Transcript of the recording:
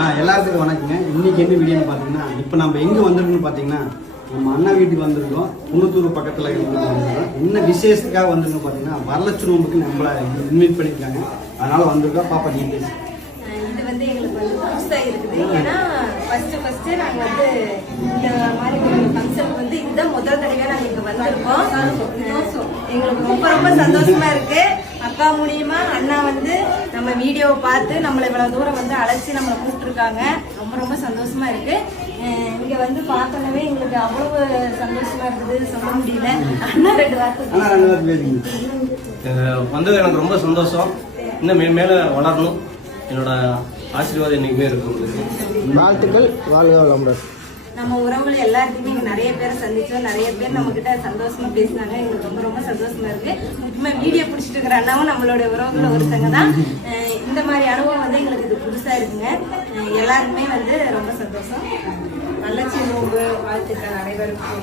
எல்லாத்துக்கும் வணக்கங்க. இன்னைக்கு என்ன வீடியோன்னு பார்த்தீங்கன்னா, இப்போ நம்ம எங்கே வந்திருக்கோம்னு பார்த்தீங்கன்னா, நம்ம அண்ணா வீட்டுக்கு வந்திருக்கோம். குன்னத்தூர் பக்கத்தில் வந்திருக்கோம். என்ன விசேஷத்துக்காக வந்திருக்கோம் பார்த்தீங்கன்னா, வரலட்சுமி நோம்புக்கு நம்மளை இன்வைட் பண்ணியிருக்காங்க. அதனால வந்திருக்கோம். பாப்பா நீ பேசு. இது வந்து எங்களுக்கு வந்து புதுசாக இருக்குது. ஏன்னா ஃபர்ஸ்ட் நாங்கள் வந்து இந்த மாதிரி ஒரு ஃபங்க்ஷனுக்கு வந்து இதுதான் முதல் தடவை நாங்கள் இங்கே வந்திருக்கோம். எங்களுக்கு ரொம்ப ரொம்ப சந்தோஷமா இருக்கு. அக்கா மூலியமா அண்ணா வந்து நம்ம வீடியோவை பார்த்து நம்மளை இவ்வளவு தூரம் வந்து அழைச்சி நம்மளை கூப்பிட்டுருக்காங்க. ரொம்ப ரொம்ப சந்தோஷமா இருக்கு. இங்க வந்து பார்க்கவே எங்களுக்கு அவ்வளவு சந்தோஷமா இருக்குது, சொல்ல முடியல. அண்ணா ரெண்டு வார்த்தை வந்தது எனக்கு ரொம்ப சந்தோஷம். இன்னும் மேல வளரணும். என்னோட ஆசீர்வாதம் என்னைக்குமே இருக்கும். வாழ்த்துக்கள். வாழ்க வளமுடன். நம்ம உறவுகள் எல்லாருக்குமே இங்க நிறைய பேரை சந்திச்சோம். நிறைய பேர் நம்ம கிட்ட சந்தோஷமா பேசினாங்க. எங்களுக்கு ரொம்ப ரொம்ப சந்தோஷமா இருக்கு. முக்கியமா வீடியோ பிடிச்சிட்டு இருக்கிற அண்ணாவும் நம்மளோட உறவுகள் ஒருத்தங்க தான். இந்த மாதிரி அனுபவம் வந்து எங்களுக்கு இது புதுசா இருக்குங்க. எல்லாருக்குமே வந்து ரொம்ப சந்தோஷம். வரலட்சுமி நோம்பு வாழ்த்துக்கள் அனைவருக்கும்.